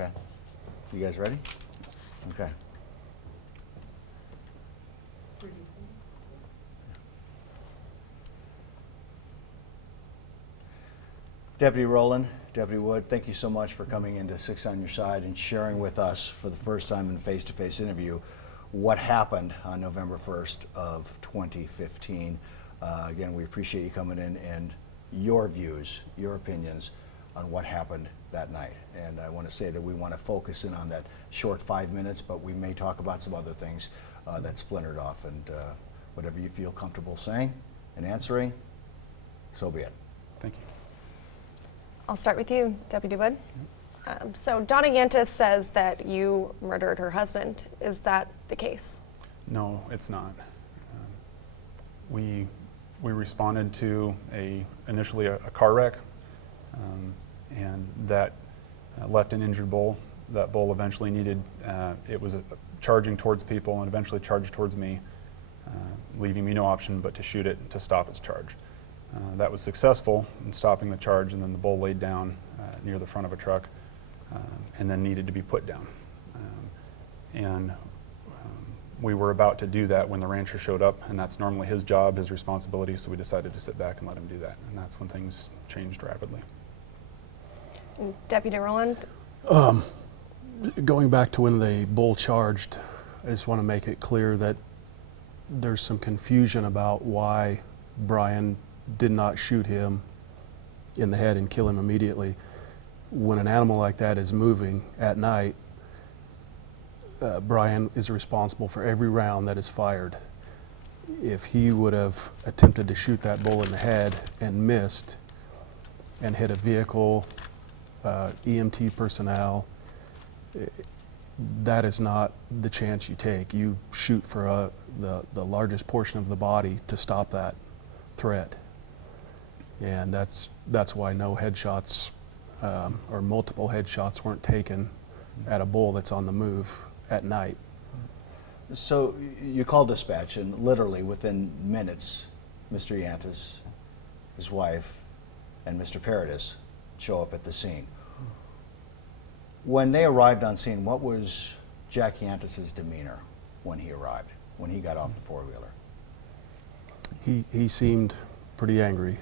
Okay. You guys ready? Okay. Deputy Roland, Deputy Wood, thank you so much for coming into Six on Your Side and sharing with us for the first time in a face-to-face interview what happened on November 1st of 2015. Again, we appreciate you coming in and your views, your opinions on what happened that night. And I want to say that we want to focus in on that short 5 minutes, but we may talk about some other things that splintered off, and whatever you feel comfortable saying and answering, so be it. Thank you. I'll start with you, Deputy Wood. So Donna Yantis says that you murdered her husband. Is that the case? No, it's not. We responded to initially a car wreck, and that left an injured bull. That bull eventually needed, it was charging towards people and eventually charged towards me, leaving me no option but to shoot it to stop its charge. That was successful in stopping the charge, and then the bull laid down near the front of a truck and then needed to be put down. We were about to do that when the rancher showed up, and that's normally his job, his responsibility, so we decided to sit back and let him do that, and that's when things changed rapidly. Deputy Roland? Going back to when the bull charged, I just want to make it clear that there's some confusion about why Brian did not shoot him in the head and kill him immediately. When an animal like that is moving at night, Brian is responsible for every round that is fired. If he would have attempted to shoot that bull in the head and missed and hit a vehicle, EMT personnel, that is not the chance you take. You shoot for the largest portion of the body to stop that threat. And that's why no headshots or multiple headshots weren't taken at a bull that's on the move at night. So you called dispatch, and literally within minutes, Mr. Yantis, his wife, and Mr. Paradis show up at the scene. When they arrived on scene, what was Jack Yantis's demeanor when he arrived, when he got off the four-wheeler? He seemed pretty angry.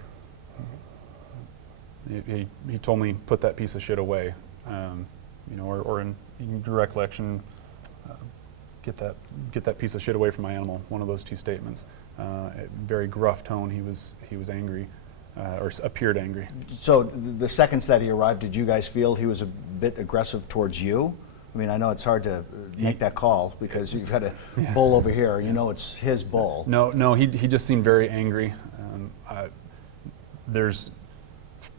He told me, put that piece of shit away, you know, or in recollection, get that piece of shit away from my animal. One of those two statements. Very gruff tone. He was angry, or appeared angry. So the seconds that he arrived, did you guys feel he was a bit aggressive towards you? I mean, I know it's hard to make that call because you've got a bull over here. You know it's his bull. No, he just seemed very angry. There's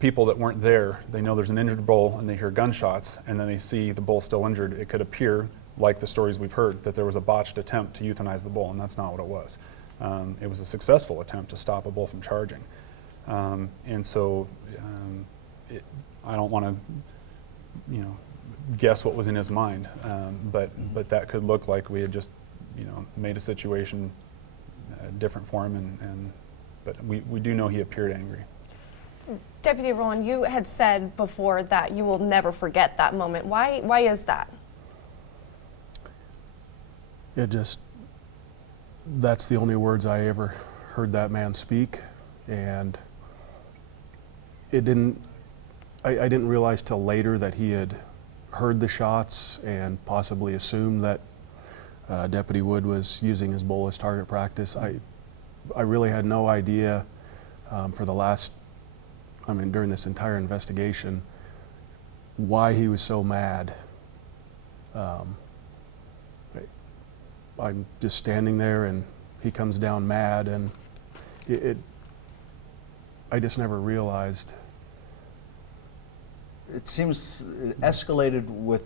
people that weren't there. They know there's an injured bull and they hear gunshots, and then they see the bull still injured. It could appear, like the stories we've heard, that there was a botched attempt to euthanize the bull, and that's not what it was. It was a successful attempt to stop a bull from charging. And so I don't want to, you know, guess what was in his mind, but that could look like we had just, you know, made a situation different for him, but we do know he appeared angry. Deputy Roland, you had said before that you will never forget that moment. Why is that? That's the only words I ever heard that man speak, and I didn't realize till later that he had heard the shots and possibly assumed that Deputy Wood was using his bull as target practice. I really had no idea during this entire investigation, why he was so mad. I'm just standing there and he comes down mad, and I just never realized. It seems it escalated with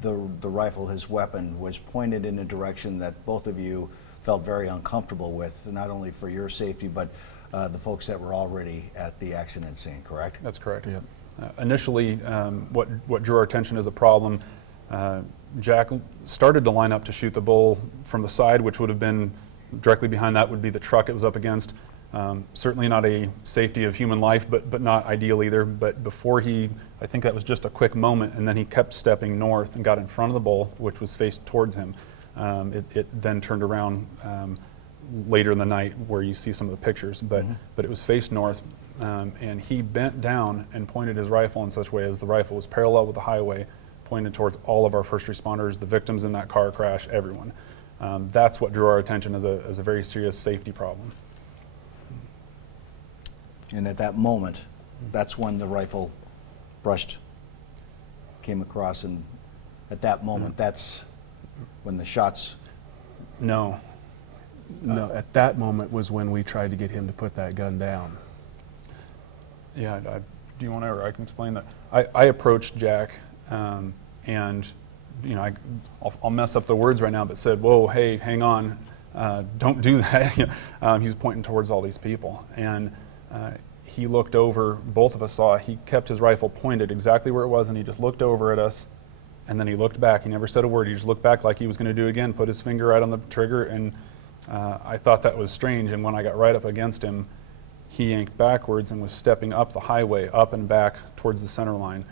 the rifle. His weapon was pointed in a direction that both of you felt very uncomfortable with, not only for your safety, but the folks that were already at the accident scene, correct? That's correct. Yeah. Initially, what drew our attention as a problem, Jack started to line up to shoot the bull from the side, which would have been directly behind that would be the truck it was up against. Certainly not a safety of human life, but not ideal either. But before I think that was just a quick moment, and then he kept stepping north and got in front of the bull, which was faced towards him. It then turned around later in the night where you see some of the pictures, but it was faced north, and he bent down and pointed his rifle in such a way as the rifle was parallel with the highway, pointed towards all of our first responders, the victims in that car crash, everyone. That's what drew our attention as a very serious safety problem. And at that moment, that's when the rifle came across, and at that moment, that's when the shots... No. No, at that moment was when we tried to get him to put that gun down. Yeah, do you want to, or I can explain that? I approached Jack, and you know, I'll mess up the words right now, but said, "Whoa, hey, hang on, don't do that." He's pointing towards all these people, and he looked over. Both of us saw. He kept his rifle pointed exactly where it was, and he just looked over at us, and then he looked back. He never said a word. He just looked back like he was going to do it again. Put his finger right on the trigger, and I thought that was strange. And when I got right up against him, he yanked backwards and was stepping up the highway, up and back towards the center line.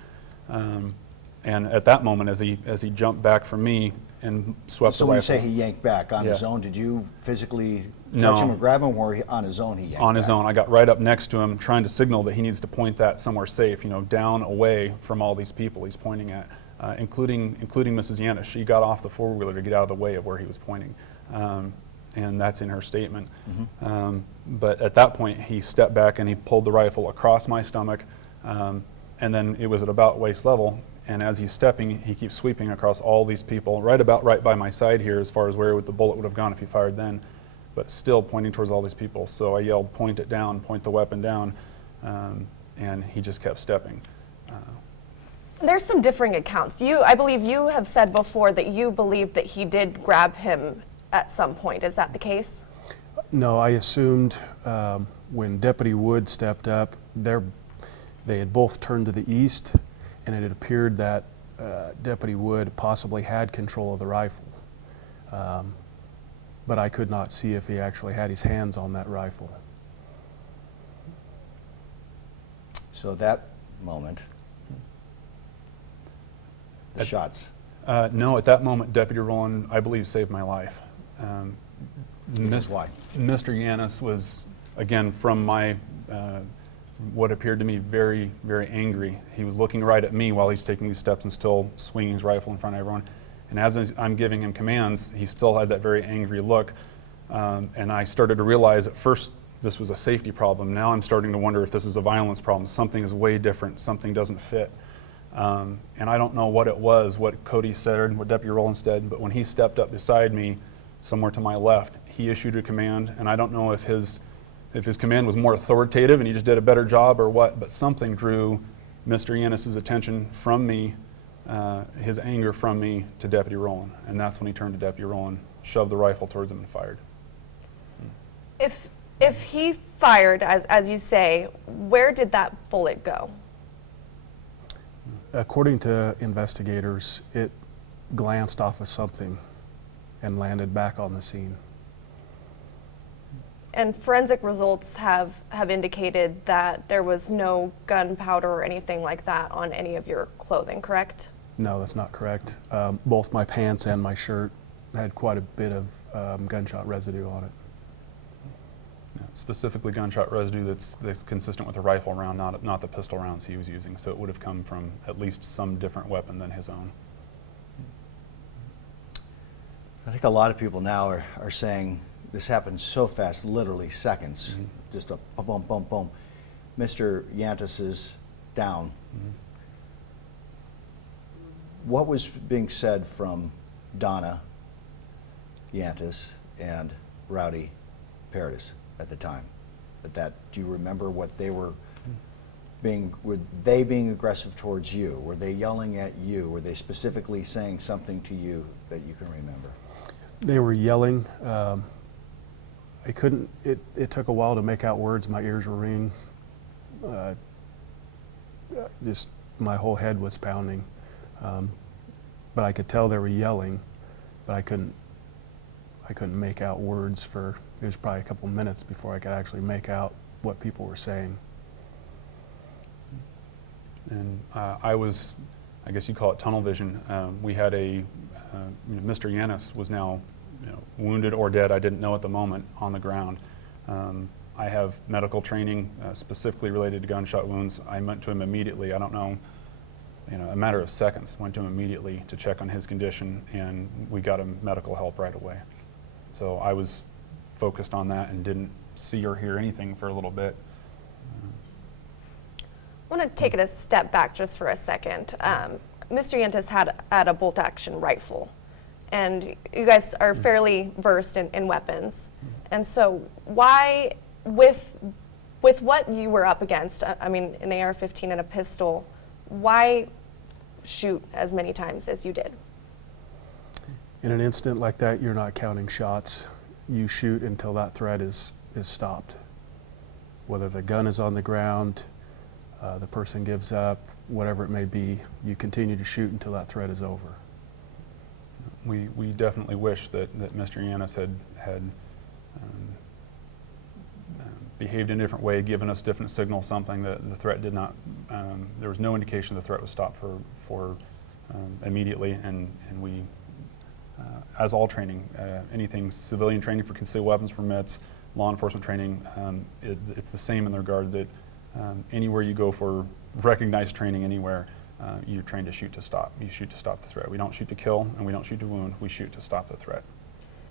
And at that moment, as he jumped back from me and swept So the when you rifle. say he yanked back on his Yeah. own, did you physically No. touch him or grab him, or on his own he yanked On his back? own. I got right up next to him, trying to signal that he needs to point that somewhere safe, you know, down away from all these people he's pointing at, including Mrs. Yantis. She got off the four-wheeler to get out of the way of where he was pointing, and that's in her statement. But at that point, he stepped back and he pulled the rifle across my stomach, and then it was at about waist level. And as he's stepping, he keeps sweeping across all these people, right by my side here, as far as where the bullet would have gone if he fired then, but still pointing towards all these people. So I yelled, "Point it down, point the weapon down," and he just kept stepping. There's some differing accounts. I believe you have said before that you believe that he did grab him at some point. Is that the case? No, I assumed when Deputy Wood stepped up, they had both turned to the east, and it had appeared that Deputy Wood possibly had control of the rifle. But I could not see if he actually had his hands on that rifle. So that moment, the shots. No, at that moment, Deputy Roland, I believe, saved my life. Why? Mr. Yantis was, again, from my what appeared to me very, very angry. He was looking right at me while he's taking these steps and still swinging his rifle in front of everyone. And as I'm giving him commands, he still had that very angry look. And I started to realize at first this was a safety problem. Now I'm starting to wonder if this is a violence problem. Something is way different. Something doesn't fit. And I don't know what it was, what Cody said, what Deputy Roland said, but when he stepped up beside me, somewhere to my left, he issued a command, and I don't know if his command was more authoritative and he just did a better job or what, but something drew Mr. Yantis' attention from me, his anger from me, to Deputy Roland, and that's when he turned to Deputy Roland, shoved the rifle towards him, and fired. If he fired, as you say, where did that bullet go? According to investigators, it glanced off of something and landed back on the scene. And forensic results have indicated that there was no gunpowder or anything like that on any of your clothing, correct? No, that's not correct. Both my pants and my shirt had quite a bit of gunshot residue on it. Yeah, specifically gunshot residue that's consistent with a rifle round, not the pistol rounds he was using, so it would have come from at least some different weapon than his own. I think a lot of people now are saying this happened so fast, literally seconds, just a boom, boom, boom, boom. Mr. Yantis is down. What was being said from Donna Yantis and Rowdy Paradis at the time? Do you remember what they were they being aggressive towards you? Were they yelling at you? Were they specifically saying something to you that you can remember? They were yelling. I couldn't, it took a while to make out words. My ears were ringing. Just my whole head was pounding. But I could tell they were yelling, but I couldn't make out words for it was probably a couple minutes before I could actually make out what people were saying. And I was, I guess you'd call it tunnel vision. We had Mr. Yantis was now wounded or dead, I didn't know at the moment, on the ground. I have medical training specifically related to gunshot wounds. I went to him immediately. I don't know, a matter of seconds, went to him immediately to check on his condition, and we got him medical help right away. So I was focused on that and didn't see or hear anything for a little bit. I want to take it a step back just for a second. Mr. Yantis had a bolt-action rifle, and you guys are fairly versed in weapons. And so why, with what you were up against, I mean, an AR-15 and a pistol, why shoot as many times as you did? In an incident like that, you're not counting shots. You shoot until that threat is stopped. Whether the gun is on the ground, the person gives up, whatever it may be, you continue to shoot until that threat is over. We definitely wish that Mr. Yantis had behaved in a different way, given us different signals, something that the threat did not, there was no indication the threat was stopped for immediately, and we, as all training, anything civilian training for concealed weapons permits, law enforcement training, it's the same in the regard that anywhere you go for recognized training anywhere, you're trained to shoot to stop. You shoot to stop the threat. We don't shoot to kill, and we don't shoot to wound. We shoot to stop the threat.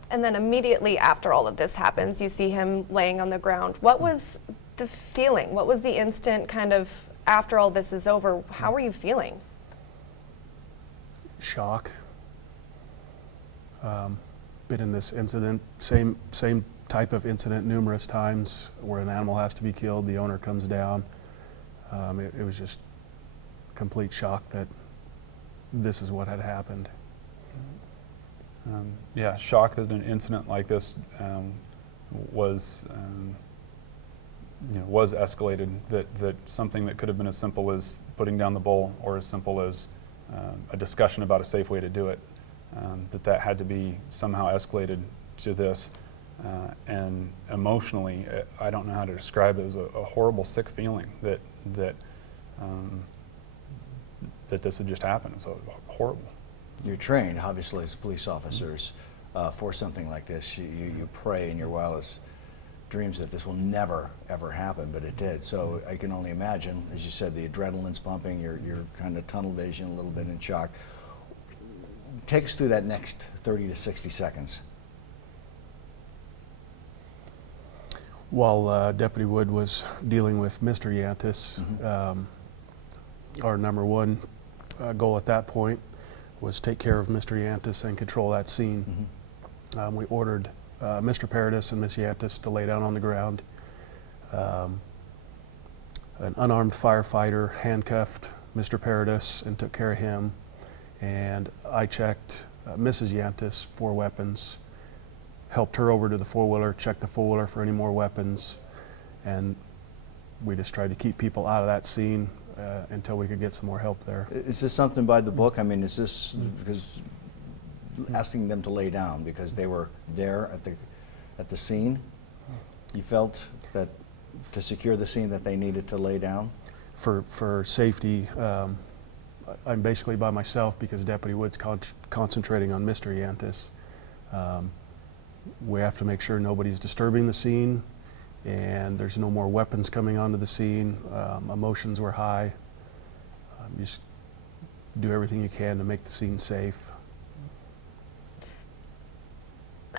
And then immediately after all of this happens, you see him laying on the ground. What was the feeling? What was the instant kind of, after all this is over, how were you feeling? Shock. Been in this incident, same type of incident numerous times where an animal has to be killed, the owner comes down. It was just complete shock that this is what had happened. Yeah, shock that an incident like this was escalated. That something that could have been as simple as putting down the bull, or as simple as a discussion about a safe way to do it, that had to be somehow escalated to this. And emotionally, I don't know how to describe it. It was a horrible, sick feeling that this had just happened. It's horrible. You're trained, obviously, as police officers for something like this. You pray in your wildest dreams that this will never, ever happen, but it did. So I can only imagine, as you said, the adrenaline's pumping, you're kind of tunnel vision, a little bit in shock. Take us through that next 30 to 60 seconds. While Deputy Wood was dealing with Mr. Yantis, our number one goal at that point was take care of Mr. Yantis and control that scene. We ordered Mr. Paradis and Miss Yantis to lay down on the ground. An unarmed firefighter handcuffed Mr. Paradis and took care of him. And I checked Mrs. Yantis for weapons, helped her over to the four-wheeler, checked the four-wheeler for any more weapons, and we just tried to keep people out of that scene until we could get some more help there. Is this something by the book? I mean, is this because asking them to lay down because they were there at the scene? You felt that to secure the scene that they needed to lay down? For safety, I'm basically by myself because Deputy Wood's concentrating on Mr. Yantis. We have to make sure nobody's disturbing the scene and there's no more weapons coming onto the scene. Emotions were high. You just do everything you can to make the scene safe.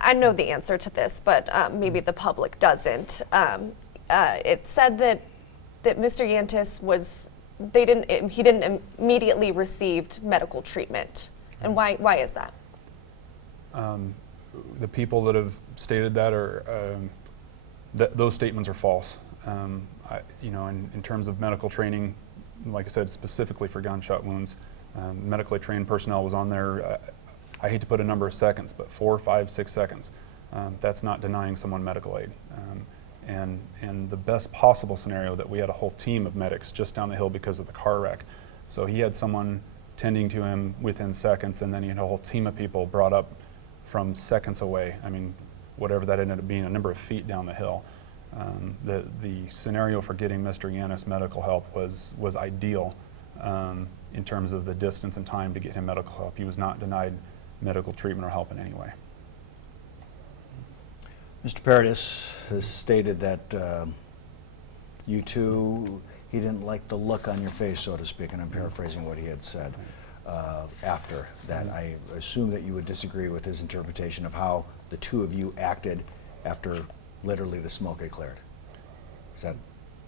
I know the answer to this, but maybe the public doesn't. It said that Mr. Yantis he didn't immediately receive medical treatment. And why is that? The people that have stated that are, those statements are false. In terms of medical training, like I said, specifically for gunshot wounds, medically trained personnel was on there. I hate to put a number of seconds, but 4, 5, 6 seconds. That's not denying someone medical aid. And the best possible scenario that we had a whole team of medics just down the hill because of the car wreck. So he had someone tending to him within seconds, and then he had a whole team of people brought up from seconds away. I mean, whatever that ended up being, a number of feet down the hill. The scenario for getting Mr. Yantis medical help was ideal in terms of the distance and time to get him medical help. He was not denied medical treatment or help in any way. Mr. Paradis has stated that you two, he didn't like the look on your face, so to speak, and I'm paraphrasing what he had said after that. I assume that you would disagree with his interpretation of how the two of you acted after literally the smoke had cleared. Is that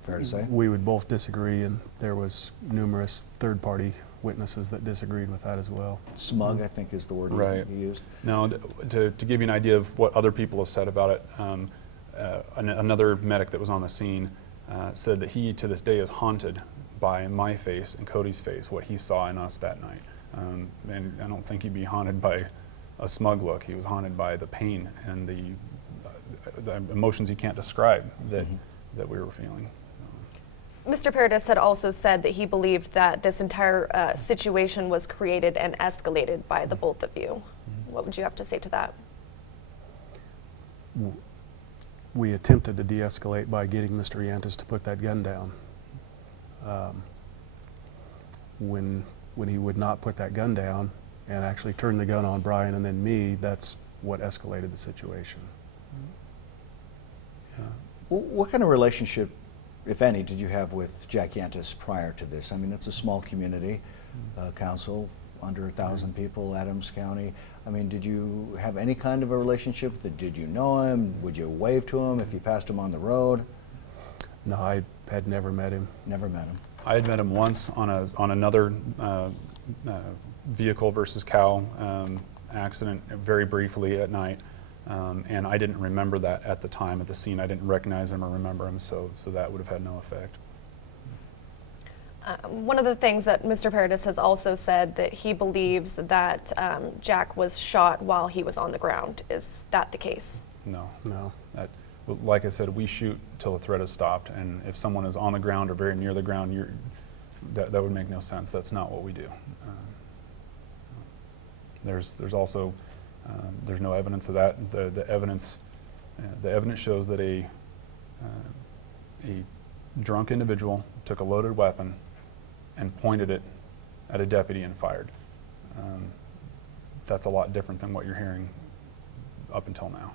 fair to say? We would both disagree, and there was numerous third-party witnesses that disagreed with that as well. Smug, I think, is the word Right. he used. Now, to give you an idea of what other people have said about it, another medic that was on the scene said that he, to this day, is haunted by my face and Cody's face, what he saw in us that night. And I don't think he'd be haunted by a smug look. He was haunted by the pain and the emotions he can't describe that we were feeling. Mr. Paradis had also said that he believed that this entire situation was created and escalated by the both of you. What would you have to say to that? We attempted to de-escalate by getting Mr. Yantis to put that gun down. When he would not put that gun down and actually turn the gun on Brian and then me, that's what escalated the situation. What kind of relationship, if any, did you have with Jack Yantis prior to this? I mean, it's a small community, council, under 1,000 people, Adams County. I mean, did you have any kind of a relationship? Did you know him? Would you wave to him if you passed him on the road? No, I had never met him. Never met him. I had met him once on another vehicle versus cow accident, very briefly at night, and I didn't remember that at the time at the scene. I didn't recognize him or remember him, so that would have had no effect. One of the things that Mr. Paradis has also said that he believes that Jack was shot while he was on the ground. Is that the case? No. No. Like I said, we shoot till the threat is stopped, and if someone is on the ground or very near the ground, that would make no sense. That's not what we do. There's also there's no evidence of that. The evidence shows that a drunk individual took a loaded weapon and pointed it at a deputy and fired. That's a lot different than what you're hearing up until now.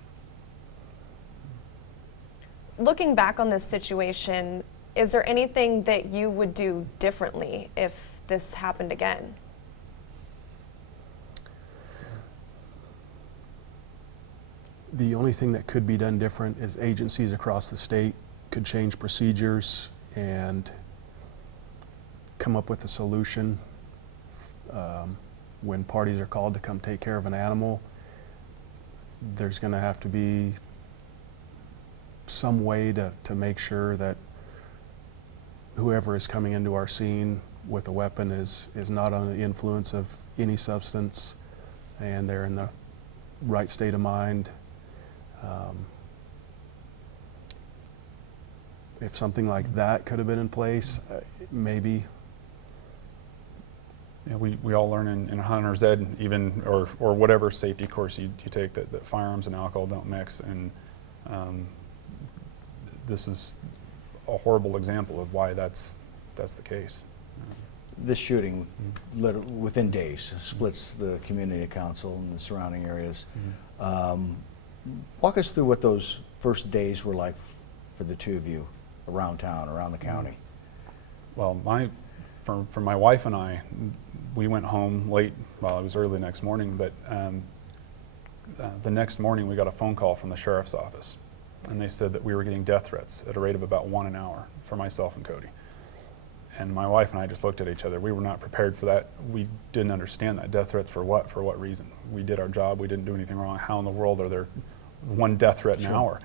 Looking back on this situation, is there anything that you would do differently if this happened again? The only thing that could be done different is agencies across the state could change procedures and come up with a solution when parties are called to come take care of an animal. There's going to have to be some way to make sure that whoever is coming into our scene with a weapon is not under the influence of any substance and they're in the right state of mind. If something like that could have been in place, maybe. Yeah, we all learn in hunter's ed, even or whatever safety course you take, that firearms and alcohol don't mix, and this is a horrible example of why that's the case. This shooting, within days, splits the community council and the surrounding areas. Walk us through what those first days were like for the two of you around town, around the county. Well, for my wife and I, we went home late. Well, it was early the next morning, but the next morning we got a phone call from the sheriff's office, and they said that we were getting death threats at a rate of about 1 an hour for myself and Cody. And my wife and I just looked at each other. We were not prepared for that. We didn't understand that. Death threats for what? For what reason? We did our job. We didn't do anything wrong. How in the world are there one death threat an hour?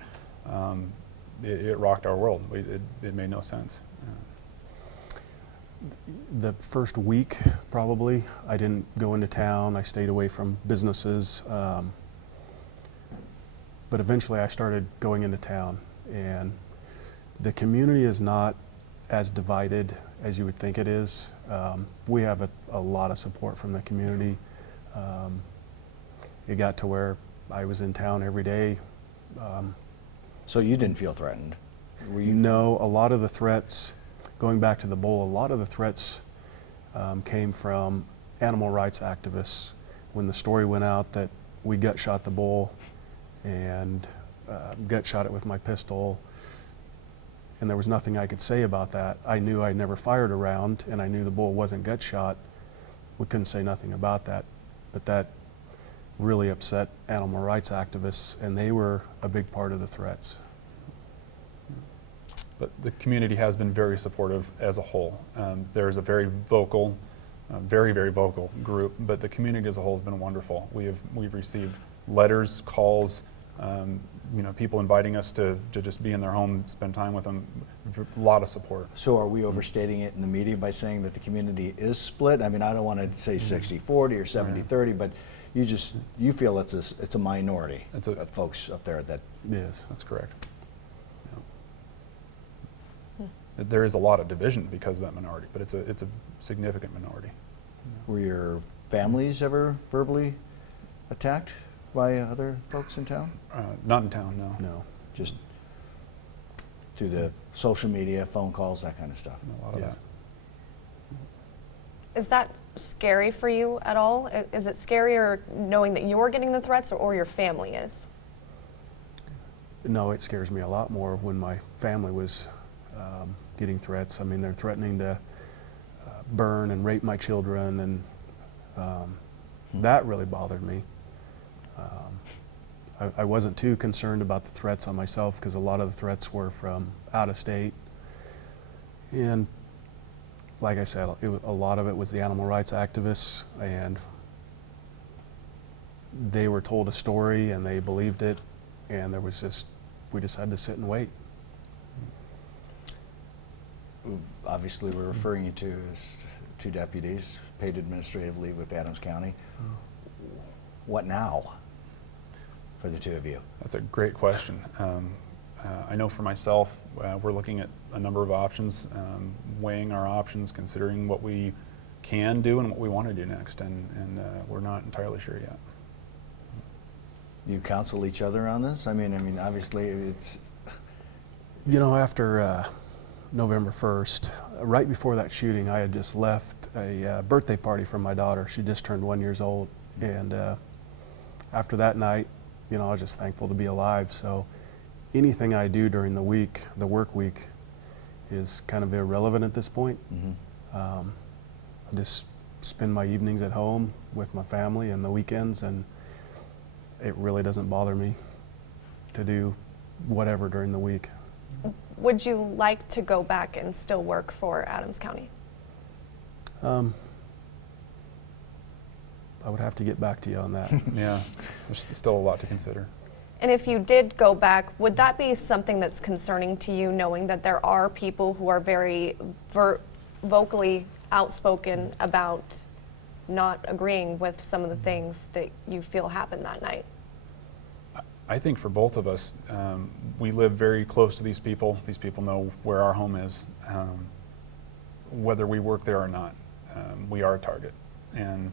It rocked our world. It made no sense. The first week, probably, I didn't go into town. I stayed away from businesses. But eventually I started going into town. And the community is not as divided as you would think it is. We have a lot of support from the community. It got to where I was in town every day So you didn't feel threatened? Were you? No, a lot of the threats, going back to the bull, a lot of the threats came from animal rights activists. When the story went out that we gut shot the bull and gut shot it with my pistol, and there was nothing I could say about that. I knew I never fired a round, and I knew the bull wasn't gut shot. We couldn't say nothing about that, but that really upset animal rights activists, and they were a big part of the threats. But the community has been very supportive as a whole. There's a very vocal, very, very vocal group, but the community as a whole has been wonderful. We've received letters, calls, people inviting us to just be in their home, spend time with them. A lot of support. So are we overstating it in the media by saying that the community is split? I mean, I don't want to say 60-40 or 70-30, but you feel it's a minority of folks up there that. Yes. That's correct. Yeah. There is a lot of division because of that minority, but it's a significant minority. Were your families ever verbally attacked by other folks in town? Not in town, no. No. Just through the social media, phone calls, that kind of stuff? A lot of Yes. that. Is that scary for you at all? Is it scarier knowing that you're getting the threats or your family is? No, it scares me a lot more when my family was getting threats. I mean, they're threatening to burn and rape my children, and that really bothered me. I wasn't too concerned about the threats on myself because a lot of the threats were from out of state. And like I said, a lot of it was the animal rights activists, and they were told a story and they believed it, and we just had to sit and wait. Obviously, we're referring you to as two deputies, paid administrative leave with Adams County. What now for the two of you? That's a great question. I know for myself, we're looking at a number of options, weighing our options, considering what we can do and what we want to do next, and we're not entirely sure yet. You counsel each other on this? I mean, obviously, it's. You know, after November 1st, right before that shooting, I had just left a birthday party for my daughter. She just turned 1 year old, and after that night, I was just thankful to be alive. So anything I do during the week, the work week, is kind of irrelevant at this point. I just spend my evenings at home with my family and the weekends, and it really doesn't bother me to do whatever during the week. Would you like to go back and still work for Adams County? I would have to get back to you on that. Yeah, there's still a lot to consider. And if you did go back, would that be something that's concerning to you, knowing that there are people who are very vocally outspoken about not agreeing with some of the things that you feel happened that night? I think for both of us, we live very close to these people. These people know where our home is. Whether we work there or not, we are a target. And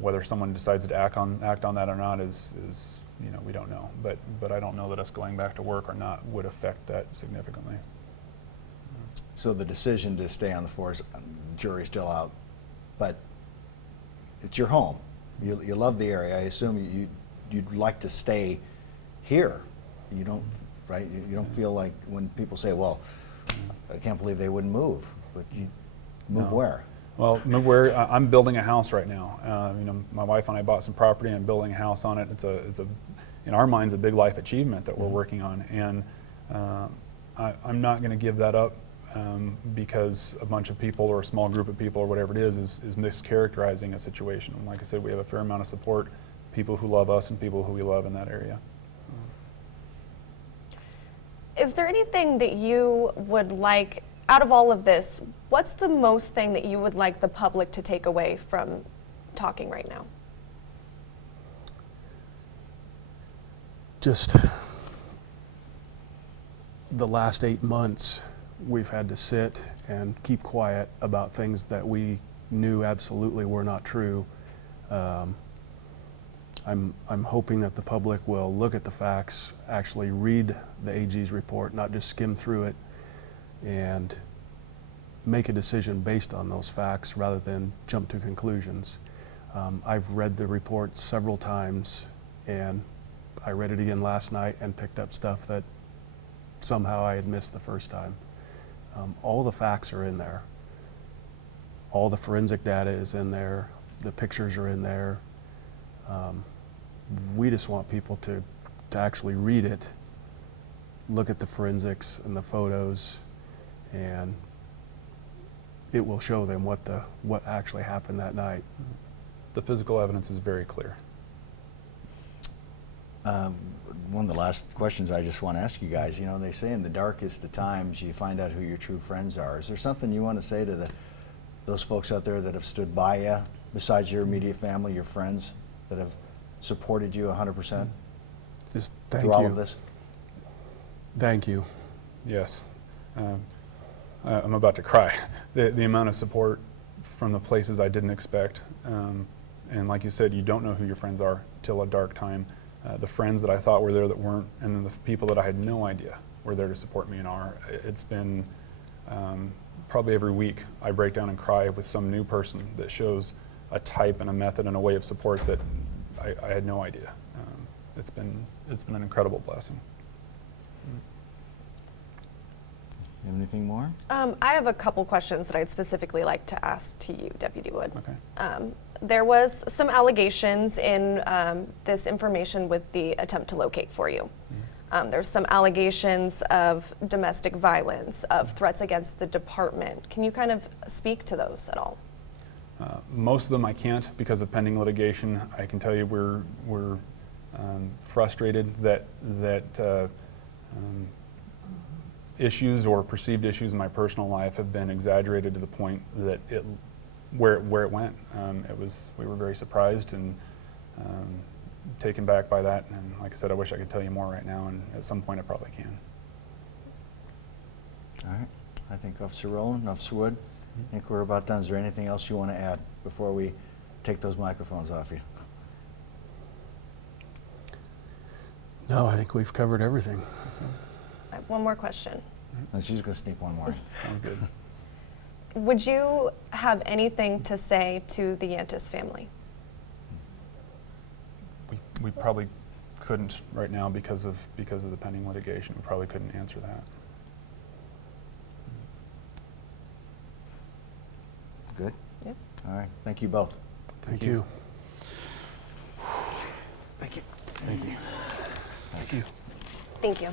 whether someone decides to act on that or not is we don't know. But I don't know that us going back to work or not would affect that significantly. So the decision to stay on the force, jury's still out, but it's your home. You love the area. I assume you'd like to stay here. You don't, right? You don't feel like when people say, "Well, I can't believe they wouldn't move," but you move No. where? Well, move where? I'm building a house right now. My wife and I bought some property and I'm building a house on it. It's a in our minds a big life achievement that we're working on, and I'm not going to give that up because a bunch of people or a small group of people or whatever it is mischaracterizing a situation. And like I said, we have a fair amount of support, people who love us and people who we love in that area. Is there anything that you would like, out of all of this, what's the most thing that you would like the public to take away from talking right now? Just the last 8 months, we've had to sit and keep quiet about things that we knew absolutely were not true. I'm hoping that the public will look at the facts, actually read the AG's report, not just skim through it, and make a decision based on those facts rather than jump to conclusions. I've read the report several times, and I read it again last night and picked up stuff that somehow I had missed the first time. All the facts are in there. All the forensic data is in there. The pictures are in there. We just want people to actually read it, look at the forensics and the photos, and it will show them what actually happened that night. The physical evidence is very clear. One of the last questions I just want to ask you guys, you know, they say in the darkest of times you find out who your true friends are. Is there something you want to say to those folks out there that have stood by you, besides your immediate family, your friends, that have supported you 100% Just thank through you. all of this? Thank you. Yes. I'm about to cry. The amount of support from the places I didn't expect. And like you said, you don't know who your friends are till a dark time. The friends that I thought were there that weren't, and then the people that I had no idea were there to support me and are. It's been probably every week I break down and cry with some new person that shows a type and a method and a way of support that I had no idea. It's been an incredible blessing. You have anything more? I have a couple questions that I'd specifically like to ask to you, Deputy Wood. Okay. There was some allegations in this information with the attempt to locate for you. There's some allegations of domestic violence, of threats against the department. Can you kind of speak to those at all? Most of them I can't because of pending litigation. I can tell you we're frustrated that issues or perceived issues in my personal life have been exaggerated to the point that where it went. We were very surprised and taken back by that. And like I said, I wish I could tell you more right now, and at some point I probably can. All right. I think Officer Roland, Officer Wood, I think we're about done. Is there anything else you want to add before we take those microphones off you? No, I think we've covered everything. I have one more question. And she's going to sneak one more. Sounds good. Would you have anything to say to the Yantis family? We probably couldn't right now because of the pending litigation. We probably couldn't answer that. Good? Yep. All right. Thank you both. Thank you. Thank you. Thank you. Thank you. Thank you.